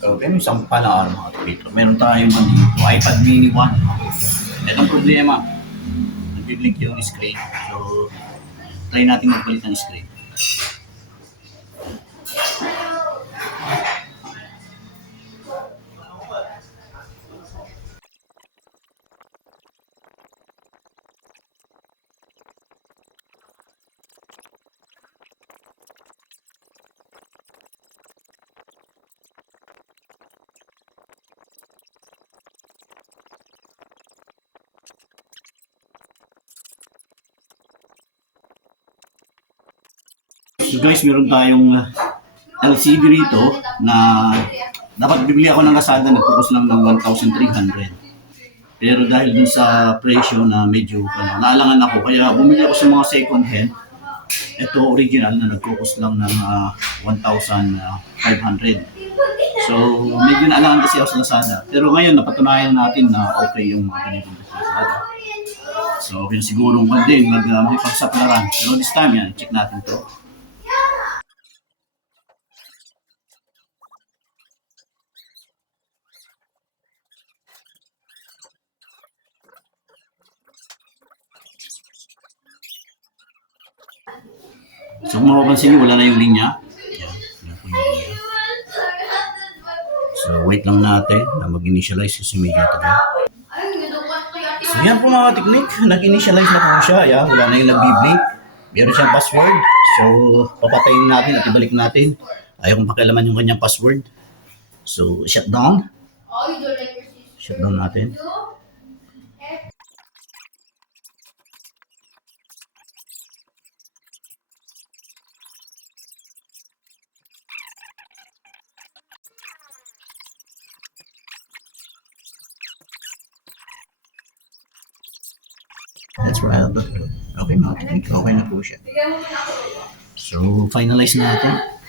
Okay, may isang pala mga dito. Meron tayong ano dito, iPad mini 1. Ito problema. Nagbiblink yung screen. So, try natin magpalit ng screen. So guys, meron tayong uh, LCD rito na dapat bibili ako ng Lazada, nagpupos lang ng 1,300. Pero dahil dun sa presyo na medyo ano, naalangan ako, kaya bumili ako sa mga second hand. Ito original na nagkukos lang ng ah, 1,500. So, medyo naalangan kasi ako sa Lazada. Pero ngayon, napatunayan natin na okay yung mga sa Lazada. So, okay siguro one din mag uh, may pagsaklaran. Pero this time yan, check natin to. So kung mapapansin nyo, wala na yung linya. So wait lang natin na mag-initialize kasi medyo tagal. So yan po mga technique, nag-initialize na po siya. Yan, wala na yung nag-blink. Meron siyang password. So papatayin natin at ibalik natin. Ayaw kong pakialaman yung kanyang password. So shut down. Shut down natin. That's right. Okay mga technique, okay na po siya. So finalize natin.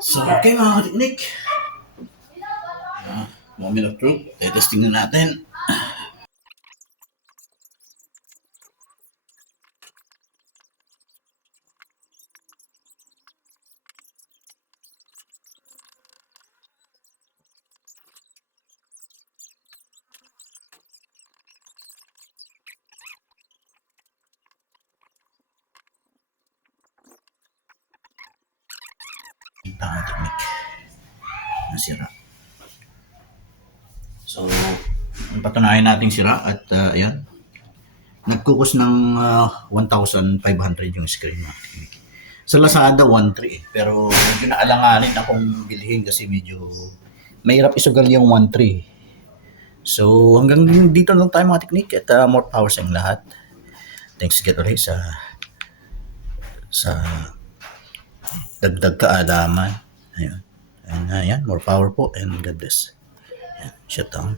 So, okay mga katiknik. Uh, moment of truth. Testing na natin. Yung technique. Nasira. So, patunayan nating sira at uh, ayan. Nagkukos ng uh, 1,500 yung screen technique. Sa Lazada, 1,300 eh. Pero medyo naalanganin akong bilhin kasi medyo mahirap isugal yung 1,300. So, hanggang dito lang tayo mga technique at uh, more power sa lahat. Thanks again ulit sa sa dagdag kaalaman. Ayun. And, uh, yan, more power po and God bless. Ayan, shut down.